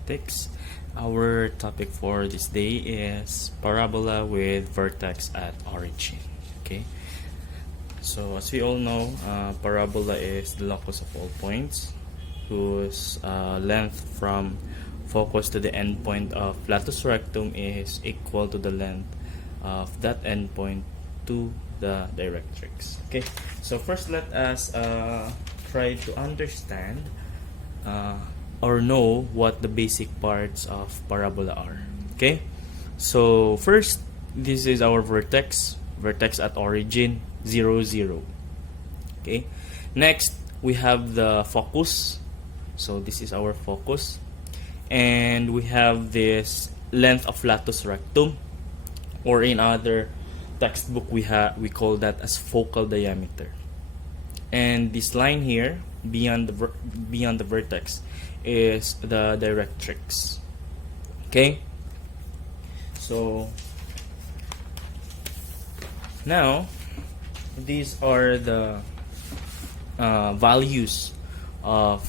mathematics. Our topic for this day is parabola with vertex at origin. Okay, so as we all know, parabola is the locus of all points whose length from focus to the endpoint of latus rectum is equal to the length of that endpoint to the directrix. Okay, so first let us try to understand or know what the basic parts of parabola are. Okay, so first, this is our vertex at origin 0, 0. Okay, next we have the focus, so this is our focus, and we have this length of latus rectum, or in other textbook we call that as focal diameter, and this line here beyond the vertex is the directrix. Okay, so now these are the values of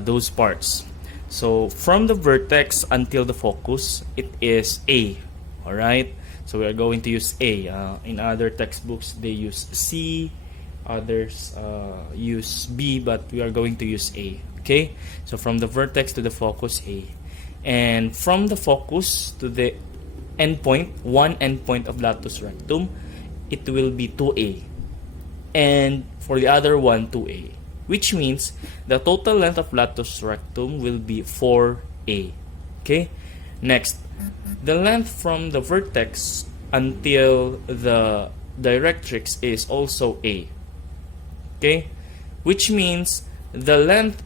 those parts. So from the vertex until the focus, it is A. Alright, so we are going to use A. In other textbooks they use C, others use B, but we are going to use A. Okay, so from the vertex to the focus, A, and from the focus to the endpoint, one endpoint of latus rectum, it will be 2A, and for the other one 2A, which means the total length of latus rectum will be 4A. Okay, next, the length from the vertex until the directrix is also A. Okay, which means the length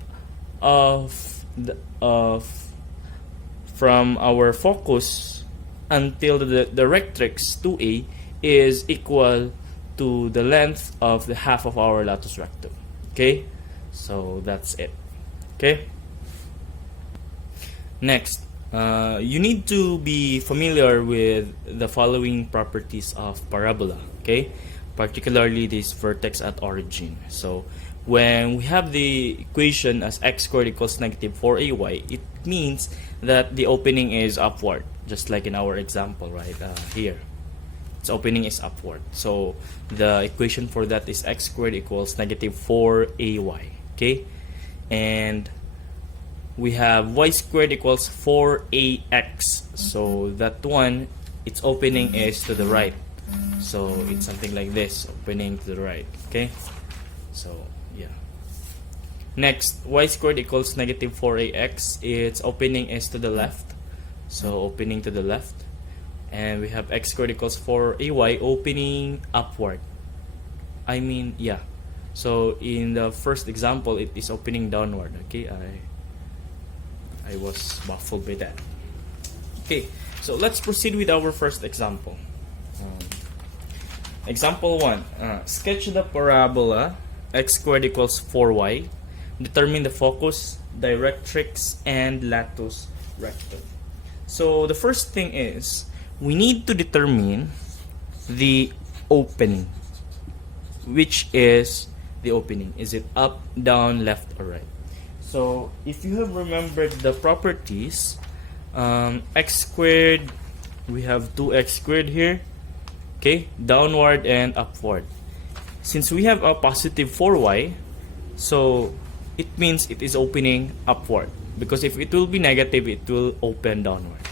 from our focus until the directrix 2A is equal to the length of the half of our latus rectum. Okay, so that's it. Okay, next, you need to be familiar with the following properties of parabola. Okay, particularly this vertex at origin. So when we have the equation as x squared equals negative 4ay, it means that the opening is upward, just like in our example right here. Its opening is upward. So the equation for that is x squared equals negative 4ay. Okay, and we have y squared equals 4ax. So that one, its opening is to the right. So it's something like this, opening to the right. Okay, so yeah. Next, y squared equals negative 4ax. Its opening is to the left, so opening to the left. And we have x squared equals 4ay, opening upward. I mean, yeah. So in the first example, it is opening downward. Okay, I was baffled by that. Okay, so let's proceed with our first example. Example 1. Sketch the parabola x squared equals 4y. Determine the focus, directrix, and latus rectum. So the first thing is, we need to determine the opening. Which is the opening? Is it up, down, left, or right? So if you have remembered the properties, x squared, we have 2x squared here. Okay, downward and upward. Since we have a positive 4y, so it means it is opening upward, because if it will be negative, it will open downward.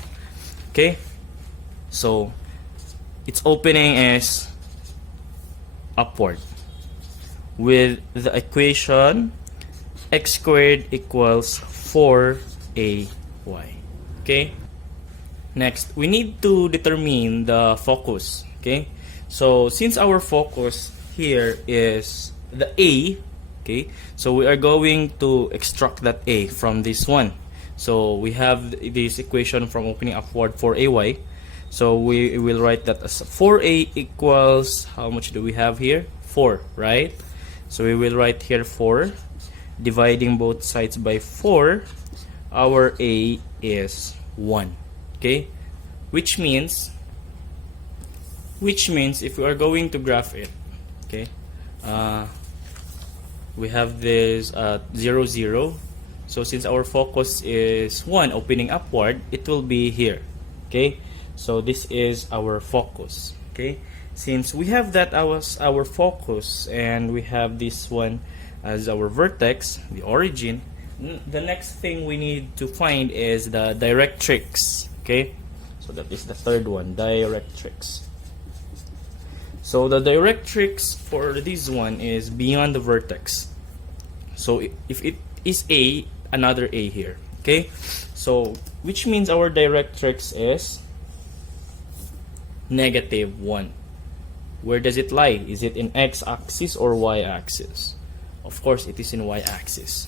Okay, so its opening is upward with the equation x squared equals 4ay. Okay, next we need to determine the focus. Okay, so since our focus here is the A, okay, so we are going to extract that A from this one. So we have this equation from opening upward 4ay. So we will write that as 4a equals, how much do we have here? 4, right? So we will write here 4, dividing both sides by 4. Our A is 1. Okay, which means if we are going to graph it, okay, we have this 0, 0, So since our focus is 1 opening upward, it will be here. Okay, so this is our focus. Okay, since we have that as our focus and we have this one as our vertex, the origin, the next thing we need to find is the directrix. Okay, so that is the third one, directrix. So the directrix for this one is beyond the vertex. So if it is A, another A here. Okay, so which means our directrix is -1. Where does it lie? Is it in x-axis or y-axis? Of course, it is in y-axis.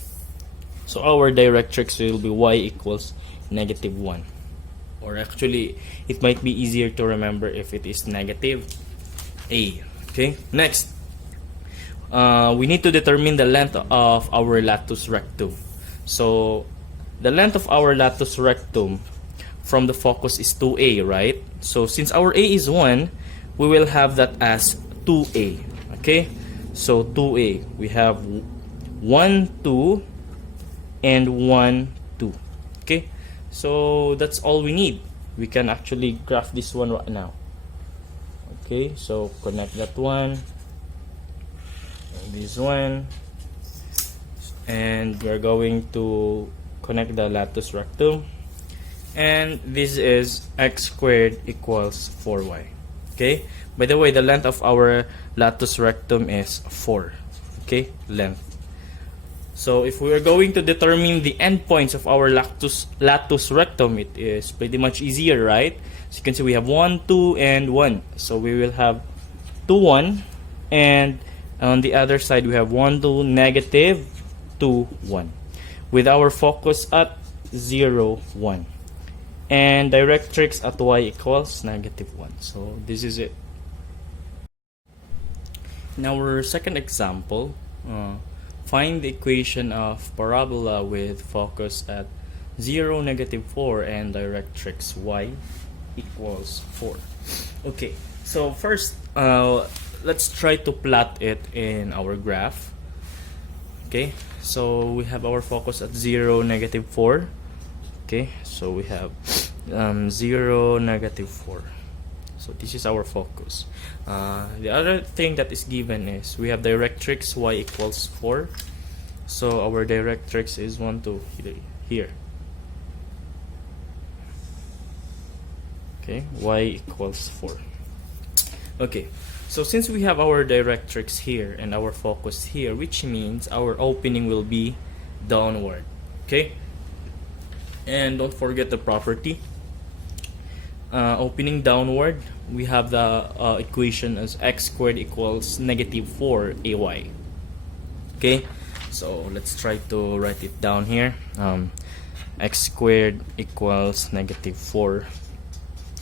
So our directrix will be y equals -1. Or actually, it might be easier to remember if it is negative A. Okay, next, we need to determine the length of our latus rectum. So the length of our latus rectum from the focus is 2A, right? So since our A is 1, we will have that as 2A. Okay, so 2A, we have 1, 2, and 1, 2. Okay, so that's all we need. We can actually graph this one right now. Okay, so connect that one and this one, and we're going to connect the latus rectum, and this is x squared equals 4y. Okay, by the way, the length of our latus rectum is 4. Okay, length. So if we are going to determine the endpoints of our latus rectum, it is pretty much easier, right? So you can see we have 1, 2, and 1. So we will have 2, 1, and on the other side we have 1, 2, negative 2, 1. With our focus at 0, 1. And directrix at y equals -1. So this is it. In our second example, find the equation of parabola with focus at 0, -4 and directrix y equals 4. Okay, so first let's try to plot it in our graph. Okay, so we have our focus at 0, -4. Okay, so we have 0, -4. So this is our focus. The other thing that is given is we have directrix y equals 4. So our directrix is 1 to here. Okay, y equals 4. Okay, so since we have our directrix here and our focus here, which means our opening will be downward. Okay, and don't forget the property. Opening downward, we have the equation as x squared equals -4 ay. Okay, so let's try to write it down here. X squared equals -4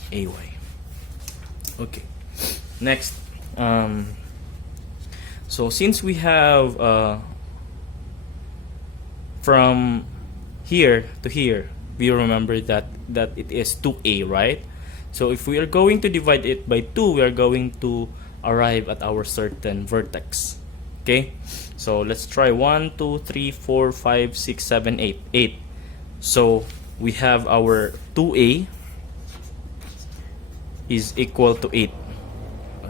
ay. Okay, next, so since we have from here to here, we remember that it is 2a, right? So if we are going to divide it by 2, we are going to arrive at our certain vertex. Okay, so let's try 1, 2, 3, 4, 5, 6, 7, 8. 8. So we have our 2a is equal to 8.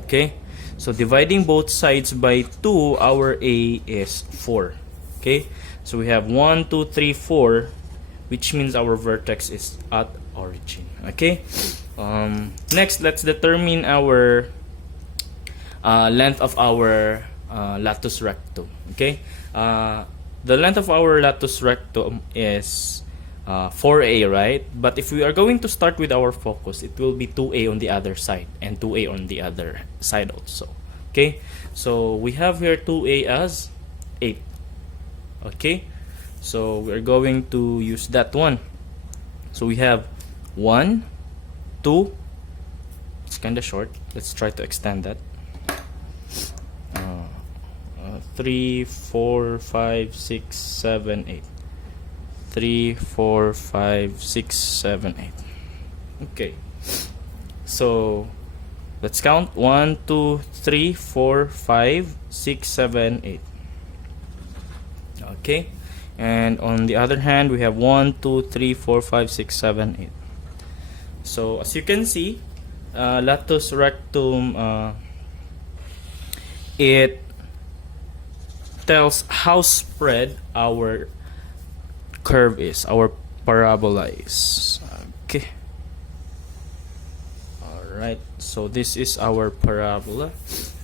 Okay, so dividing both sides by 2, our a is 4. Okay, so we have 1, 2, 3, 4, which means our vertex is at origin. Okay, next, let's determine our length of our latus rectum. Okay, the length of our latus rectum is 4a, right? But if we are going to start with our focus, it will be 2a on the other side and 2a on the other side also. Okay, so we have here 2a as 8. Okay, so we're going to use that one. So we have 1, 2, it's kind of short, let's try to extend that, 3, 4, 5, 6, 7, 8. 3, 4, 5, 6, 7, 8. Okay, so let's count 1, 2, 3, 4, 5, 6, 7, 8. Okay, and on the other hand we have 1 2 3 4 5 6 7 8. So as you can see, latus rectum, it tells how spread our curve is, our parabola is. Okay, alright, so this is our parabola,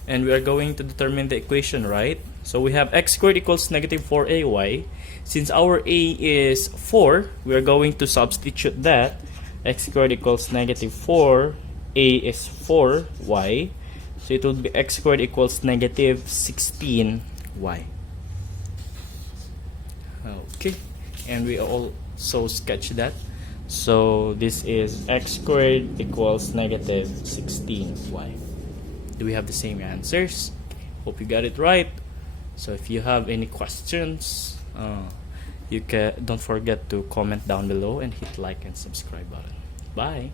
and we are going to determine the equation, right? So we have x squared equals negative 4ay. Since our a is 4, we are going to substitute that. X squared equals negative 4, a is 4y, so it would be x squared equals negative 16y. Okay, and we also sketch that. So this is x squared equals negative 16y. Do we have the same answers? Hope you got it right. So if you have any questions, don't forget to comment down below and hit like and subscribe button. Bye.